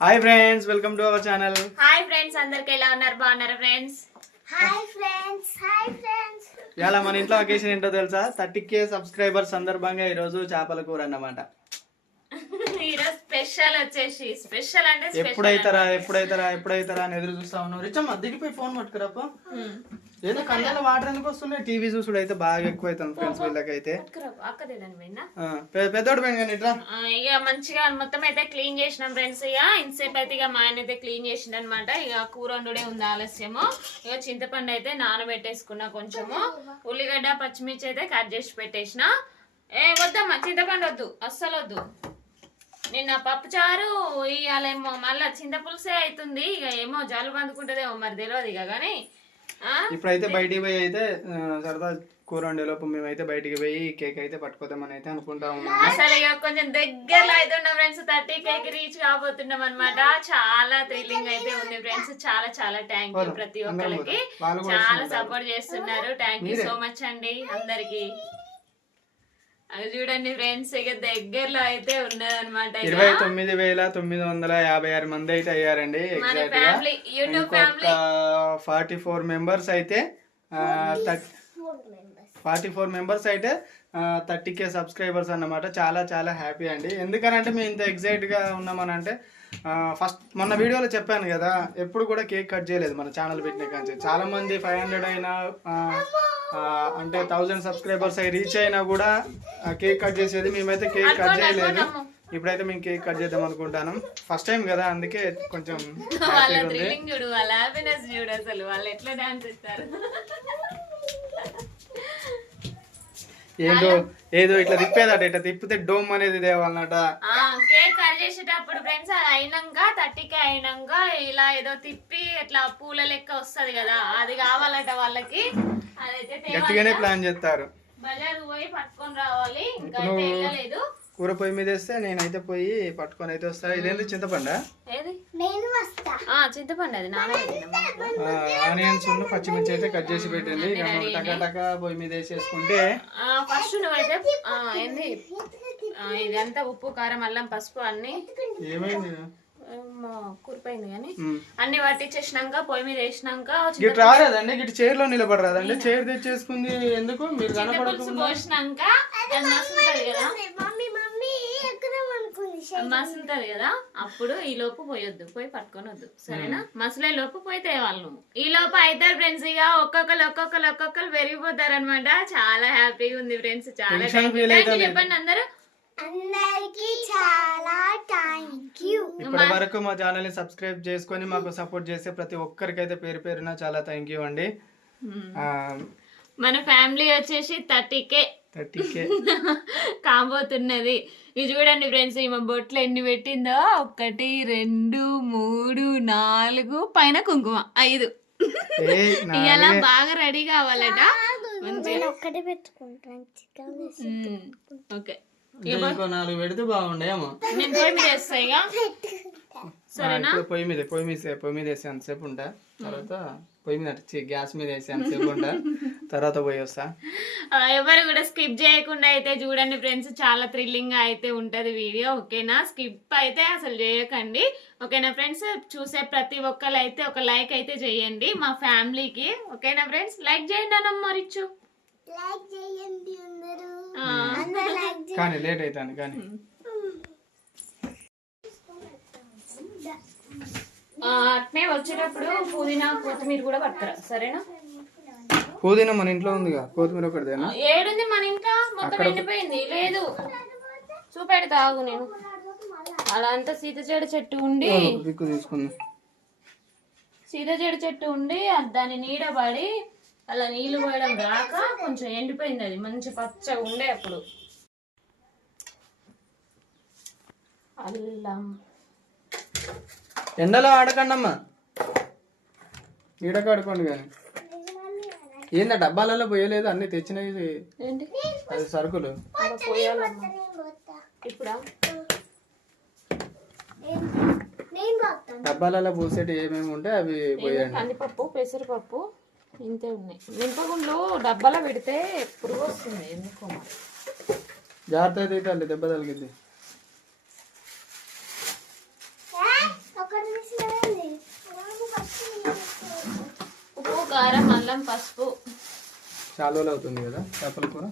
Hi friends welcome to our channel hi friends అందరికి ఎలా ఉన్నారు? బాగున్నారా friends hi friends hi friends ఇవాళ మన ఇంట్లో అకేషన్ ఏంటో తెలుసా? థర్టీ కే సబ్స్క్రైబర్ సందర్భంగా ఈరోజు చేపల కూర అన్నమాట. స్పెషల్ వచ్చేసి. స్పెషల్ అంటే ఎప్పుడైతారా ఎప్పుడైతారా ఎప్పుడైతారా అని ఎదురు చూస్తా ఉన్నావు. రిచమ్మ దిగిపోయి ఫోన్ పట్టుకురాపో ఏదో కళ్ళలో వాటర్ ఎందుకు వస్తున్నాయి? టీవీ చూసుడు అయితే బాగా ఎక్కువ అవుతుంది ఫ్రెండ్స్ వీళ్ళకైతే. పెద్దోడు పోయింది కానీ ఇట్లా ఇక మంచిగా మొత్తం అయితే క్లీన్ చేసినాం ఫ్రెండ్స్. ఇక ఇంతసేపు అయితే ఇక మా ఆయన అయితే క్లీన్ చేసిండు అనమాట ఇక కూర వండుడే ఉంది ఆలస్యము. ఇక చింతపండు అయితే నానబెట్టేసుకున్నా కొంచెము. ఉల్లిగడ్డ పచ్చిమిర్చి అయితే కట్ చేసి పెట్టేసిన. ఏ వద్దమ్మా చింతపండు వద్దు. అస్సలు వద్దు. నిన్న పప్పుచారు ఇవాళేమో మళ్ళా చింతపులుసే అవుతుంది ఇక ఏమో జలుబు అందుకుంటుందేమో మరి తెలియదు ఇక కానీ? ఇప్పుడైతే బయటికి పోయి అయితే సరదా కూర వండే లోపు మేమైతే బయటికి పోయి కేక్ అయితే పట్టుకోదామని అయితే అనుకుంటా ఉన్నాము. అసలు ఇక కొంచెం దగ్గరలో అయితే ఉన్న ఫ్రెండ్స్. థర్టీ కేక్ రీచ్ కాబోతున్నాం అనమాట చాలా థ్రిల్లింగ్ అయితే ఉంది ఫ్రెండ్స్. చాలా చాలా థ్యాంక్ యూ ప్రతి ఒక్కరికి. చాలా సపోర్ట్ చేస్తున్నారు. థ్యాంక్ యూ సో మచ్ అండి అందరికి. అది చూడండి ఫ్రెండ్స్ ఇక దగ్గరలో అయితే ఉన్నదన్నమాట ఇరవై తొమ్మిది వేల తొమ్మిది వందల యాభై ఆరు మంది అయితే అయ్యారండి ఎగ్జాక్ట్గా. ఫార్టీ ఫోర్ మెంబర్స్ అయితే ఫార్టీ ఫోర్ మెంబర్స్ అయితే థర్టీ కే సబ్స్క్రైబర్స్ అన్నమాట. చాలా చాలా హ్యాపీ అండి. ఎందుకనంటే మేము ఇంత ఎగ్జైట్గా ఉన్నామనంటే ఫస్ట్ మొన్న వీడియోలో చెప్పాను కదా ఎప్పుడు కూడా కేక్ కట్ చేయలేదు మన ఛానల్ పెట్టిన కానీ చాలా మంది ఫైవ్ హండ్రెడ్ అయినా అంటే థౌజండ్ సబ్స్క్రైబర్స్ అయి రీచ్ అయినా కూడా కేక్ కట్ చేసేది మేమైతే కేక్ కట్ చేయలేదు. ఇప్పుడైతే మేము కేక్ కట్ చేద్దాం అనుకుంటాను. ఫస్ట్ టైం కదా అందుకే కొంచెం వాళ్ళ చూడు హ్యాపీనెస్ చూడు అసలు. వాళ్ళు ఎట్లా డాన్స్ ఏంటో ఏదో ఇట్లా తిప్పేదట ఇట్లా తిప్పితే డోమ్ అనేది తేవాలన్నట. కేక్ కట్ చేసేటప్పుడు ఫ్రెండ్స్ అది అయినాక థర్టీకి అయినాక ఇలా ఏదో తిప్పి ఇట్లా పూల లెక్క వస్తది కదా అది కావాలట వాళ్ళకి. గట్టిగానే ప్లాన్ చేస్తారు. బజార్ పోయి పట్టుకొని రావాలి ఇంకా అయితే వెళ్ళలేదు. కూర పొయ్యి మీద వేస్తే నేనైతే పోయి పట్టుకొని అయితే వస్తా. ఇదేంటి చింతపండ? ఏది? చింతపండు అది ఆనియన్స్ ఉన్న పచ్చిమిర్చి అయితే కట్ చేసి పెట్టింది. ఇక మనం టకా టకా పొయ్యి మీద వేసేసుకుంటే ఫస్ట్ నువ్వైతే ఆ, ఏంది? ఇదంతా ఉప్పు కారం అల్లం పసుపు అన్ని ఏమైంది? ఏమో కూరిపోయింది కానీ. అన్ని పట్టించేసినాక పొయ్యి మీద వేసినాక గిట్ రాలేదండి. గిట్ చైర్లో నిలబడరాదండి చైర్ తెచ్చేసుకుంది. ఎందుకు? మీరు పోసినాక అది మసులుతుంది కదా మమ్మీ మమ్మీ ఎక్కడం మసులుతుంది కదా అప్పుడు ఈ లోపు పోయొద్దు పోయి పట్టుకొని వద్దు సరేనా మసలే లోపు పోయి తేవాలి నువ్వు. ఈ లోపు అవుతారు ఫ్రెండ్స్ ఇక ఒక్కొక్కరు ఒక్కొక్కరు ఒక్కొక్కరు పెరిగిపోతారు అనమాట చాలా హ్యాపీగా ఉంది ఫ్రెండ్స్ చాలా. చెప్పండి అందరూ. అందరికి చాలా థ్యాంక్ యూ ఇప్పటి వరకు మా ఛానల్ని సబ్స్క్రైబ్ చేసుకొని మాకు సపోర్ట్ చేసే ప్రతి ఒక్కరికైతే పేరు పేరున చాలా థ్యాంక్ యూ అండి. మన ఫ్యామిలీ వచ్చేసి థర్టీ కే కాబోతున్నది. ఇది చూడండి ఫ్రెండ్స్ ఈమె బొట్లు ఎన్ని పెట్టిందో? ఒకటి రెండు మూడు నాలుగు పైన కుంకుమ ఐదు. ఇలా బాగా రెడీ కావాలట. ఒక్కటే పెట్టుకుంటాను ఓకే. నాలుగు పెడితే బాగుండేమో నేను పొయ్యి మీద వేస్తా ఇక. సరేనా? పొయ్యి మీద పొయ్యి మీద పొయ్యి మీద వేసి అంతసేపు ఉంటా. తర్వాత పొయ్యి మీద గ్యాస్ మీద వేసి అంతసేపు ఉంటా. తర్వాత పోయి వస్తా. ఆ, ఎవరు కూడా స్కిప్ చేయకుండా అయితే చూడండి ఫ్రెండ్స్ చాలా థ్రిల్లింగ్గా అయితే ఉంటది వీడియో ఓకేనా? స్కిప్ అయితే అసలు చేయకండి ఓకేనా ఫ్రెండ్స్? చూసే ప్రతి ఒక్కరు అయితే ఒక లైక్ అయితే చేయండి మా ఫ్యామిలీకి ఓకేనా ఫ్రెండ్స్? లైక్ చేయండి అన్నమ్మ రిచ్చు. లైక్ చేయండి అందరూ. ఆ, అందరూ లైక్ కానీ లేట్ అవుతాను కానీ. ఆ, అట్నే వచ్చేటప్పుడు పుదీనా కొత్తిమీర కూడా పట్టుకురా సరేనా? పుదీనా మన ఇంట్లో ఉందిగా కొత్తిమీర ఒకటిదేనా ఏడుంది మన ఇంట్లో? మొత్తం ఎండిపోయింది. లేదు. చూపెడతా ఆగు నేను. అలా అంతా సీత చెడు చెట్టు ఉండి పిక్కు తీసుకుంది. సీత చెడు చెట్టు ఉండి దాని నీడ పడి అలా నీళ్ళు పోయడం రాక కొంచెం ఎండిపోయింది అది. మంచి పచ్చగా ఉండే అప్పుడు. అల్లం. ఎండలో ఆడకండి అమ్మా ఈడక ఆడుకోండి కానీ. ఏందా డబ్బాలలో పోయలేదు అన్ని తెచ్చినవి ఏంటి? అది సరుకులు. డబ్బాలలో పోసేటి ఏమేమి ఉంటే అవి పోయాయి కందిపప్పు పెసరపప్పు ఇంతే ఉన్నాయి. మినపగుండ్లు డబ్బాలో పెడితే ఎప్పుడు వస్తుంది ఎందుకు జాగ్రత్త తీయాలి దెబ్బ తగిలింది. ఉప్పు కారం అల్లం పసుపు. చాలా రోజులు అవుతుంది కదా చేపల కూర?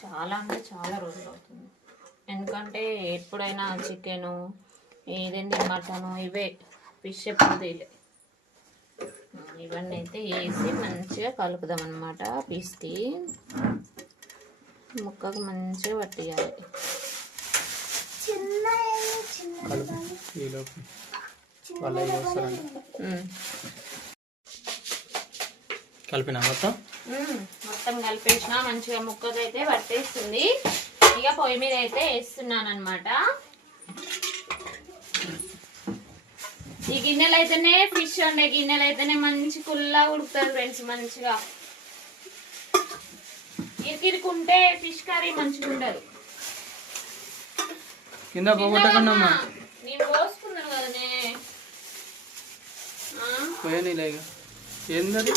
చాలా అంటే చాలా రోజులు అవుతుంది. ఎందుకంటే ఎప్పుడైనా చికెను ఏదేంది మటను ఇవే ఫిష్ ఎప్పుడు ఇవన్నీ అయితే వేసి మంచిగా కలుపుదాం అనమాట పిస్తి ముక్కకు మంచిగా పట్టియాలి. చిన్న చిన్న కలుపు కలిపిన మొత్తం? మొత్తం కలిపేసిన మంచిగా ముక్కకు అయితే పట్టేస్తుంది. ఇక పొయ్యి మీద అయితే వేస్తున్నాను అనమాట ఈ గిన్నెలు అయితేనే ఫిష్ ఉండే గిన్నెలు అయితేనే మంచి కుల్లా ఉడుకుతుంది ఫ్రెండ్స్ మంచిగా. ఇరికిరుకుంటే ఫిష్ కర్రీ మంచిగా ఉండదు. కింద పోగొట్టకుండా నేను పోసుకున్నాను కదనే. ఏందది?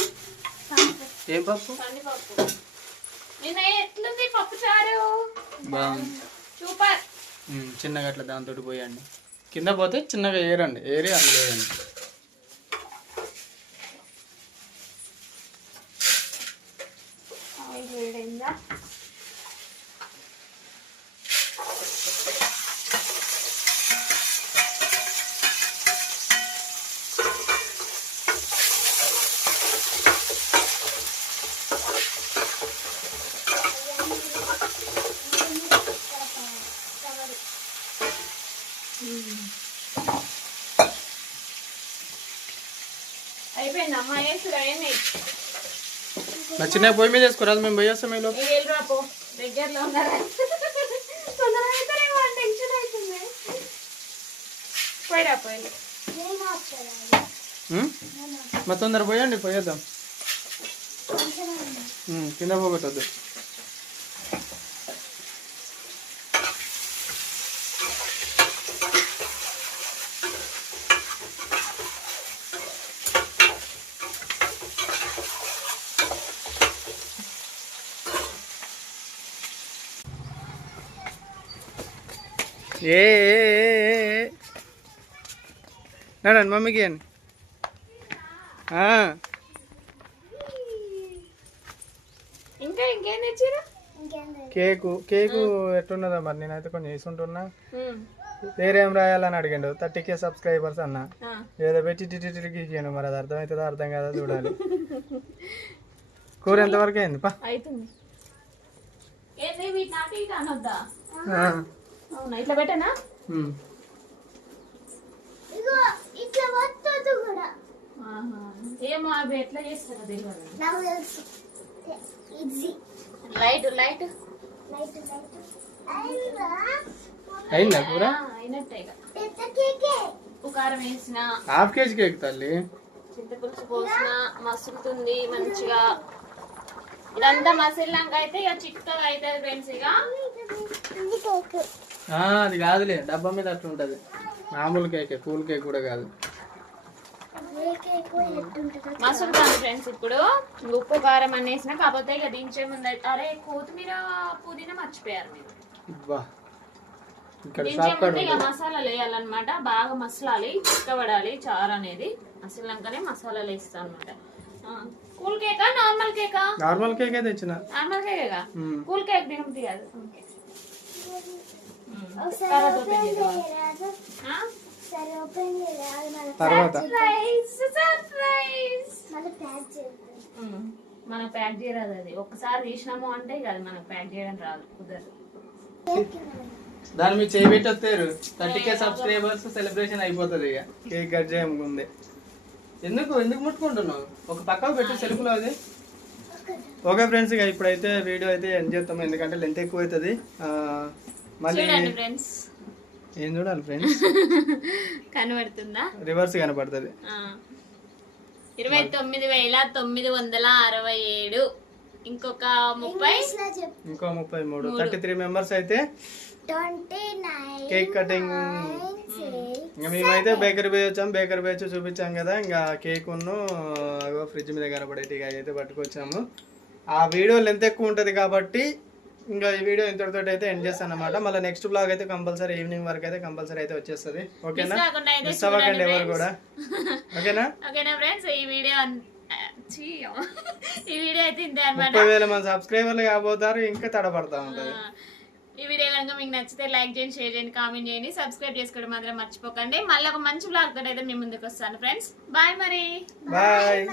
ఏం పప్పు? కందిపప్పు. నిన్న ఎట్లుంది పప్పు చారు? బాగుంది. సూపర్. ఉమ్, చిన్నగా అట్లా దాంతో పోయండి. కింద పోతే చిన్నగా ఏరండి. ఏరి అందులో వేయండి. అయిపోయింది? అమ్మ వేసుడు అయింది నా చిన్న పొయ్యి మీద వేసుకోరాదు మేము పోయి వస్తాం దగ్గరలో ఉన్నారా? తొందరగా టెన్షన్ అవుతుంది. పోయిరా పోయి? మరి తొందర పోయండి పోయేద్దాం కింద పోగొట్టద్దు. ఏ. నడండి మమ్మీకి. ఇంకా ఇంకేం తెచ్చిరా లేదు కేకు కేకు ఎట్టున్నదో మరి నేనైతే కొంచెం వేసుకుంటున్నా పేరేం రాయాలని అడిగిండు. థర్టీ కే సబ్స్క్రైబర్స్ అన్న. ఏదో పెట్టి టిటిటికి మరి అది అర్థమవుతుందో అర్థం కాదో చూడాలి. కూర ఎంతవరకు అయింది? పా. అవునా? ఇట్లా పెట్టనా. ఏమో అవి ఎట్లా చేస్తారో తెలియదు నాకు తెలుసు. Easy light light. లైట్ అయిందా? కూర? అయినట్టే ఇక పెద్ద కేకే? ఉప్పు కారం వేసిన. హాఫ్ కేజీ కేక్ తల్లి. చింతపులుసు పోసిన మసులుతుంది మంచిగా. ఇదంతా మసిలినాక అయితే ఇక చిక్కగా అవుతుంది ఫ్రెండ్స్ ఇక అది కాదులే. డబ్బా మీద అట్లా ఉంటది. మామూలు కేక్ కూల్ కేక్ కూడా కాదు. కేక్ మసులుతాను ఫ్రెండ్స్ ఇప్పుడు ఉప్పు కారం అనేసిన కాకపోతే ఇక దించే ముందు అరే కొత్తిమీర పుదీనా మర్చిపోయారు మీరు. దించే ముందు ఇక మసాలాలు వేయాలన్నమాట బాగా మసలాలి చిక్కబడాలి చారు అనేది మసిలినాకనే మసాలాలు వేస్తాం అనమాట కూల్ కేకా నార్మల్ కేకా? నార్మల్ కేకే తెచ్చిన. నార్మల్ కేకేగా? ఉమ్. కూల్ కేక్ తినబుద్ది కాదు. తర్వాత మన ప్యాక్ చేయరాదు అది. ఒక్కసారి తీసినాము అంటే ఇక అది మనకు ప్యాక్ చేయడం రాదు కుదరదు. దాని మీద చేయి పెట్టి వస్తారు థర్టీ కే సబ్స్క్రైబర్స్ సెలబ్రేషన్ అయిపోతుంది ఇక. Cake cut చేయముందే. ఎందుకు? ఎందుకు ముట్టుకుంటున్నావు? ఒక పక్కకు పెట్టు సెల్ఫ్లో అది. ఓకే ఫ్రెండ్స్ ఇక ఇప్పుడైతే వీడియో అయితే ఎండ్ చేస్తాం ఎందుకంటే లెంత్ ఎక్కువ అవుతుంది ఆ, మళ్ళీ చూడండి ఫ్రెండ్స్ ఏం చూడాలి ఫ్రెండ్స్ కనబడుతుందా? రివర్స్ కనపడుతుంది. ఆ. ఇరవై తొమ్మిది వేల తొమ్మిది వందల అరవై ఏడు. ఇంకొక ముప్పై ఇంకో ముప్పై మూడు. థర్టీ త్రీ మెంబర్స్ అయితే కేక్ కటింగ్. ఇంకా మేమైతే బేకరీ పోయి వచ్చాం. బేకరీ పోయి వచ్చి చూపించాం కదా. ఇంకా కేక్ ఉన్ను ఫ్రిడ్జ్ మీద కనబడేటి ఇక అయితే పట్టుకొచ్చాము. ఆ వీడియో లెంత్ ఎక్కువ ఉంటుంది కాబట్టి ఇంకా ఈ వీడియో ఇంతటితో అయితే ఎండ్ చేస్తాను అనమాట మళ్ళీ నెక్స్ట్ బ్లాగ్ అయితే కంపల్సరీ ఈవినింగ్ వరకు అయితే కంపల్సరీ అయితే వచ్చేస్తుంది. ఓకేనా మిస్ అవ్వకండి ఎవరు కూడా. ఓకేనా ఓకేనా ఫ్రెండ్స్ ఈ వీడియో. ఈ వీడియో అయితే ఇంతే అనమాట ముప్పై వేల మంది సబ్స్క్రైబర్లు కాబోతారు ఇంకా తడబడతా ఉంటది. ఈ వీడియో కనుక మీకు నచ్చితే లైక్ చేయండి షేర్ చేయండి కామెంట్ చేయండి సబ్స్క్రైబ్ చేసుకోవడం మాత్రం మర్చిపోకండి. మళ్ళీ ఒక మంచి బ్లాగ్తో అయితే మీ ముందుకు వస్తాను ఫ్రెండ్స్ బాయ్ మరి. బాయ్.